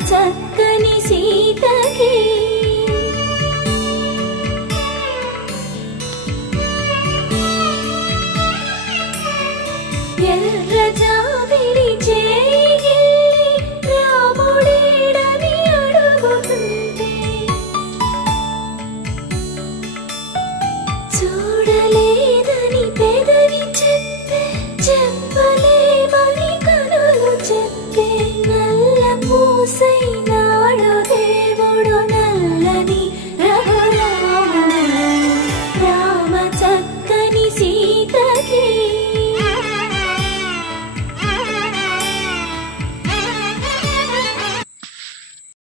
చక్కని సీతకి ఎర్ర జాబిలి చేయి రాముడేడని అడుగుతుంటే చూడలేదని పెదవి చెప్పే చెప్పలేమని కనులు చెప్పే నల్ల పూసై